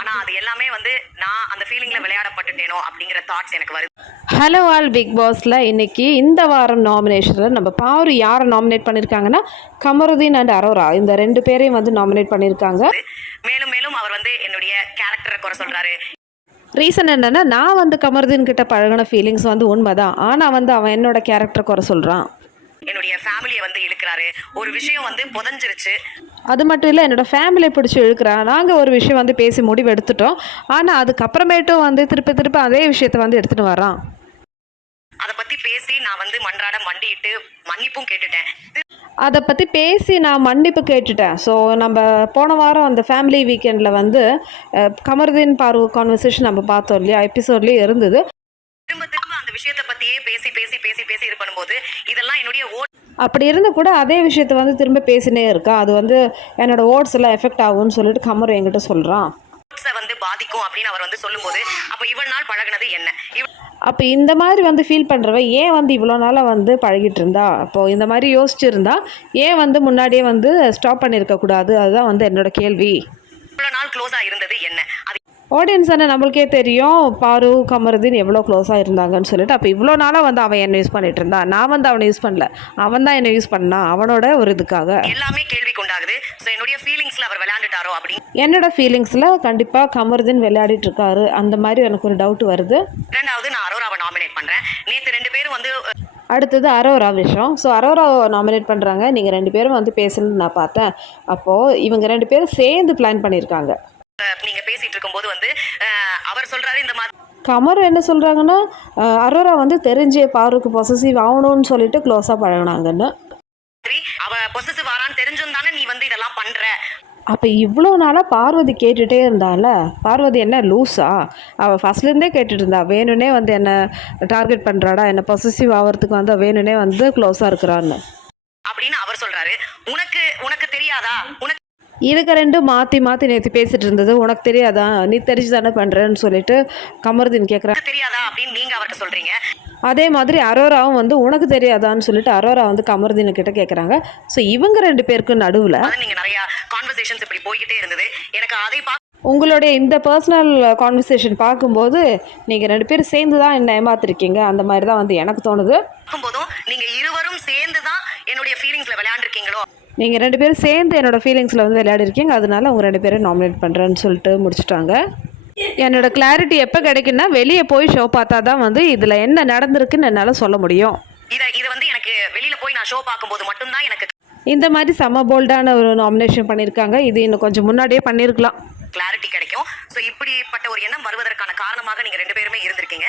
ஆனா அது எல்லாமே வந்து நான் அந்த ஃபீலிங்ல விளையாடப்பட்டுட்டேனோ அப்படிங்கிற தாட்ஸ் எனக்கு வருது. ஹலோ ஆல் பிக் பாஸில் இன்னைக்கு இந்த வாரம் நாமினேஷனில் நம்ம பாரு யாரை நாமினேட் பண்ணியிருக்காங்கன்னா கமருதீன் அண்ட் அரோரா இந்த 2 பேரையும் வந்து நாமினேட் பண்ணியிருக்காங்க. மேலும் மேலும் அவர் வந்து என்னுடைய கேரக்டரை குறை சொல்றாரு. ரீசன் என்னென்னா நான் வந்து கமருதீன் கிட்ட பழகின ஃபீலிங்ஸ் வந்து உண்மைதான், ஆனால் வந்து அவன் என்னோட கேரக்டரை குறை சொல்கிறான். என்னுடைய ஃபேமிலியை வந்து இழுக்கிறாரு. ஒரு விஷயம் வந்து புதஞ்சிருச்சு. அது மட்டும் இல்லை, என்னோடய ஃபேமிலியை பிடிச்சி இழுக்கிறான். நாங்கள் ஒரு விஷயம் வந்து பேசி முடிவு எடுத்துட்டோம், ஆனால் அதுக்கப்புறமேட்டும் வந்து திருப்ப அதே விஷயத்தை வந்து எடுத்துகிட்டு வரான். அதை பற்றி பேசி நான் வந்து மன்றாட மண்டிட்டு மன்னிப்பும் கேட்டுட்டேன். அதை பற்றி பேசி நான் மன்னிப்பு கேட்டுட்டேன். ஸோ நம்ம போன வாரம் அந்த ஃபேமிலி வீக்கெண்டில் வந்து கமருதீன் பாரு கான்வர்சேஷன் நம்ம பார்த்தோம் இல்லையா, எபிசோட்லேயே இருந்தது. திரும்ப திரும்ப அந்த விஷயத்தை பற்றியே பேசி பேசி பேசி பேசி இது பண்ணும்போது இதெல்லாம் என்னுடைய அப்படி இருந்து கூட அதே விஷயத்தை வந்து திரும்ப பேசினே இருக்கா. அது வந்து என்னோட ஓட்ஸ் எல்லாம் எஃபெக்ட் ஆகும்னு சொல்லிட்டு கமரு என்கிட்ட சொல்கிறான். வந்து பாதிக்கும் அப்படின்னு அவர் வந்து சொல்லும்போது அப்போ இவ்வளவு நாள் பழகினது என்ன? அப்போ இந்த மாதிரி வந்து ஃபீல் பண்ணுறவ ஏன் வந்து இவ்வளோ நாளாக வந்து பழகிட்டு இருந்தா? அப்போது இந்த மாதிரி யோசிச்சுருந்தா ஏன் வந்து முன்னாடியே வந்து ஸ்டாப் பண்ணியிருக்கக்கூடாது? அதுதான் வந்து என்னோட கேள்வி. இவ்வளோ நாள் க்ளோஸாக இருந்தது என்ன? ஆடியன்ஸ் என்ன நம்மளுக்கே தெரியும் பாரு கமருதீன் எவ்வளோ க்ளோஸாக இருந்தாங்கன்னு சொல்லிட்டு. அப்போ இவ்வளோ நாளாக வந்து அவன் என்னை யூஸ் பண்ணிட்டு இருந்தான், நான் வந்து அவனை யூஸ் பண்ணல, அவன் தான் என்னை யூஸ் பண்ணான் அவனோட ஒரு இதுக்காக. எல்லாமே கேள்வி கொண்டாகுது. ஸோ என்னுடைய ஃபீலிங்ஸில் அவர் விளையாண்டுட்டாரோ அப்படின்னு. என்னோட ஃபீலிங்ஸில் கண்டிப்பாக கமருதீன் விளையாடிட்டு இருக்காரு, அந்த மாதிரி எனக்கு ஒரு டவுட் வருது. ரெண்டாவது நான் அரோராவை நாமினேட் பண்ணுறேன். நேற்று 2 பேரும் வந்து அடுத்தது அரோரா விஷயம். ஸோ அரோராவை நாமினேட் பண்ணுறாங்க. நீங்கள் 2 பேரும் வந்து பேசணுன்னு நான் பார்த்தேன். அப்போது இவங்க 2 பேரும் சேர்ந்து பிளான் பண்ணியிருக்காங்க. நீங்க பேசிட்டு இருக்கும்போது வந்து அவர் சொல்றாரு இந்த மாதிரி. கமர் என்ன சொல்கிறாங்கன்னா அரோரா வந்து தெரிஞ்சே பாருக்கு பொசசிவ் ஆகணும்னு சொல்லிட்டு க்ளோஸாக பழகினாங்கன்னு. அவ பொசசிவ் ஆறான்னு தெரிஞ்சும் தானே நீ வந்து இதெல்லாம் பண்ற. அப்போ இவ்வளோ நாளாக பார்வதி கேட்டுகிட்டே இருந்தால, பார்வதி என்ன லூஸா? அவள் ஃபஸ்ட்லேருந்தே கேட்டுட்டு இருந்தா, வேணும்னே வந்து என்ன டார்கெட் பண்ணுறாடா, என்ன பொசசிவ் ஆகிறதுக்கு வந்து வேணும்னே வந்து க்ளோஸாக இருக்கிறான்னு அப்படின்னு அவர் சொல்கிறாரு. உனக்கு உனக்கு தெரியாதா? உனக்கு இதுக்கு 2 மாற்றி நேற்று பேசிகிட்டு இருந்தது. உனக்கு தெரியாதா, நீ தெரிஞ்சு தானே பண்ணுறேன்னு சொல்லிட்டு கமருதீன் கேட்குறாங்க. தெரியாதா அப்படின்னு நீங்கள் அவர்கிட்ட சொல்கிறீங்க. அதே மாதிரி அரோராவும் வந்து உனக்கு தெரியாதான்னு சொல்லிட்டு அரோரா வந்து கமருதீன் கிட்ட கேட்குறாங்க. ஸோ இவங்க 2 பேருக்கு நடுவில் நீங்கள் நிறைய கான்வர்சேஷன்ஸ் இப்படி போய்கிட்டே இருந்தது. எனக்கு அதை உங்களுடைய இந்த பர்சனல் கான்வர்சேஷன் பார்க்கும்போது நீங்கள் 2 பேரும் சேர்ந்து தான் என்ன ஏமாத்திருக்கீங்க, அந்த மாதிரி தான் வந்து எனக்கு தோணுது. பார்க்கும்போதும் நீங்கள் இருவரும் சேர்ந்து தான் என்னுடைய ஃபீலிங்ஸில் விளையாண்டுருக்கீங்களோ. நீங்கள் 2 பேரும் சேர்ந்து என்னோட ஃபீலிங்ஸில் வந்து விளையாடிருக்கீங்க, அதனால அவங்க 2 பேரும் நாமினேட் பண்ணுறேன்னு சொல்லிட்டு முடிச்சுட்டாங்க. என்னோட கிளாரிட்டி எப்போ கிடைக்குன்னா வெளியே போய் ஷோ பார்த்தா தான் வந்து இதில் என்ன நடந்திருக்குன்னு என்னால் சொல்ல முடியும். இது வந்து எனக்கு வெளியில் போய் நான் ஷோ பார்க்கும்போது மட்டும்தான் எனக்கு இந்த மாதிரி செம்ம போல்டான ஒரு நாமினேஷன் பண்ணியிருக்காங்க. இது இன்னும் கொஞ்சம் முன்னாடியே பண்ணியிருக்கலாம், கிளாரிட்டி கிடைக்கும். ஸோ இப்படிப்பட்ட ஒரு எண்ணம் வருவதற்கான காரணமாக நீங்கள் 2 பேருமே இருந்திருக்கீங்க.